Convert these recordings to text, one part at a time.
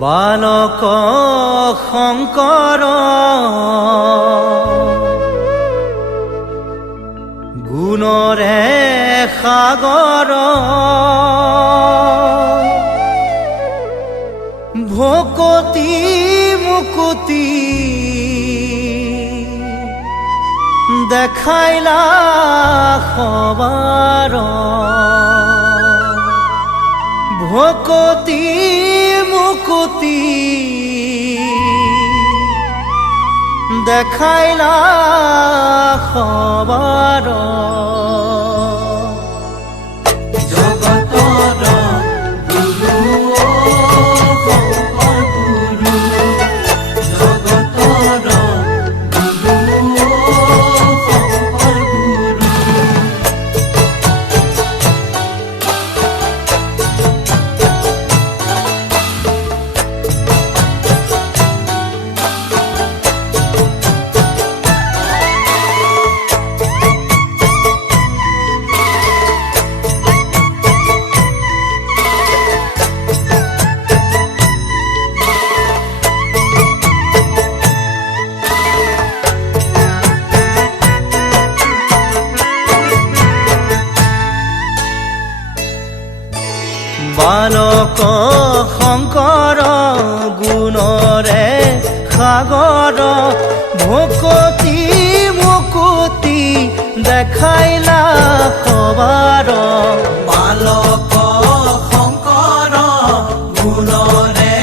বালক শংকৰ গুণৰে সাগৰ ভকতি মুকুতি দেখাইলা সবাৰ ভকতি মুকুতি দেখাইলা সবাৰ বালক শংকৰ গুণৰে সাগৰ ভকতি মুকুতি দেখাইলা সবাৰ বালক শংকৰ গুণৰে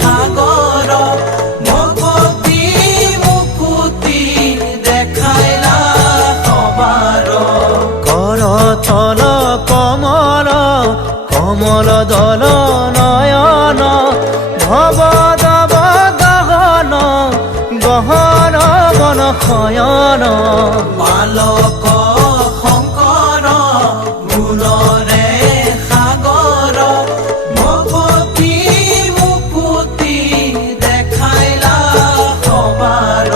সাগৰ ভকতি মুকুতি দেখাইলা সবাৰ কৰতল কমল কমল দল নয়ন ভৱ দৱ গহন গহন বন শয়ন বালক শংকৰ গুণৰে সাগৰ ভকতি মুকুতি দেখাইলা সবাৰ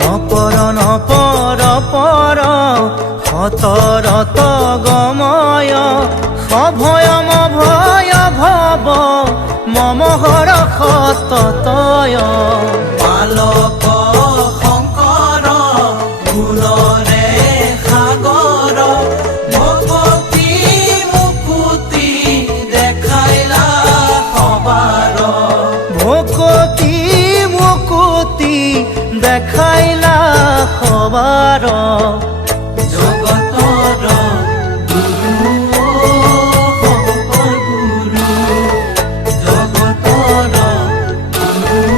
নপৰ নপৰ পৰ সতৰত গময় সভয়ম ভয় ভৱ মমহৰ সততয় বালক শংকৰ গুণৰে সাগৰ ভকতি মুকুতি দেখাইলা সবাৰ ভকতি মুকুতি দেখাইলা সবাৰ জগতৰ গুৰু শংকৰ গুৰু জগতৰ গুৰু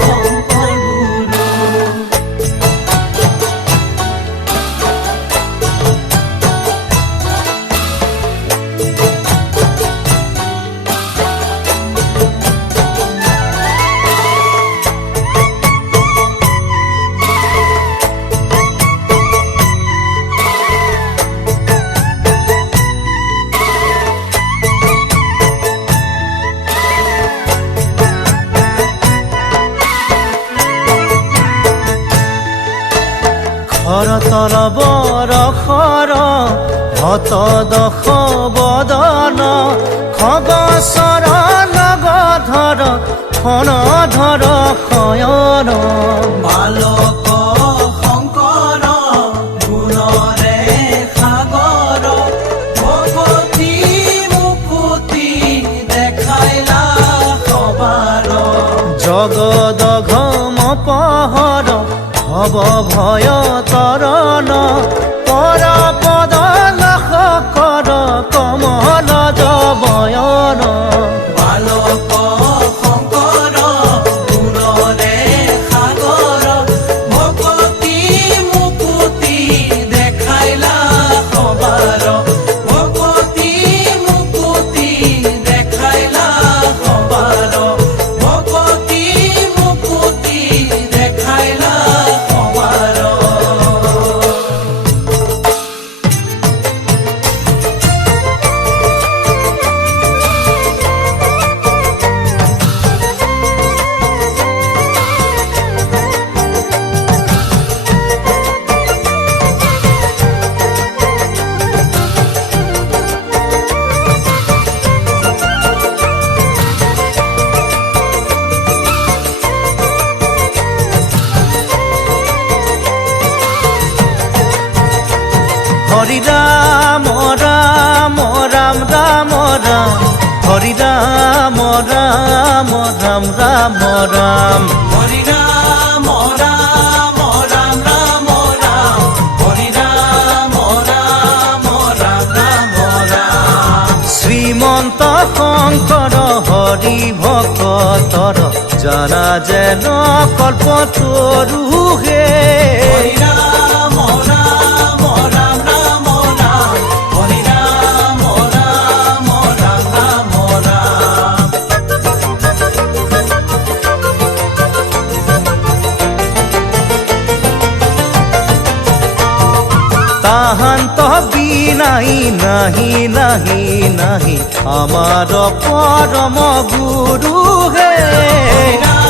শংকৰ গুৰু খৰতল বৰষৰ হত দশ বদন খগচৰ নগধৰ ফণধৰ শয়ন বালক শংকৰ গুণৰে সাগৰ ভকতি মুকুতি দেখাইলা সবাৰ জগদঘম পহৰ ভৱ ভয় তৰণ পৰ পদ লখ কৰ কমল জবয়ন বালক শংকৰ গুণৰে সাগৰ ভকতি মুকুতি দেখাইলা সবাৰ ভকতি মুকুতি দেখাইলা সবাৰ ভকতি মুকুতি দেখাইলা সবাৰ হৰি ৰাম ৰাম ৰাম ৰাম ৰাম হৰি ৰাম ৰাম ৰাম ৰাম ৰাম হৰি ৰাম ৰাম ৰাম ৰাম ৰাম শ্ৰীমন্ত শংকৰ হৰি ভকতৰ জানা যেন কল্পতৰু হে হৰি ৰাম ৰাম ৰাম ৰাম ৰাম হৰি ৰাম ৰাম ৰাম ৰাম ৰাম তাহান্ত বিনাই নাহি নাহি নাহি আমাৰ পৰম গুৰু হে হৰি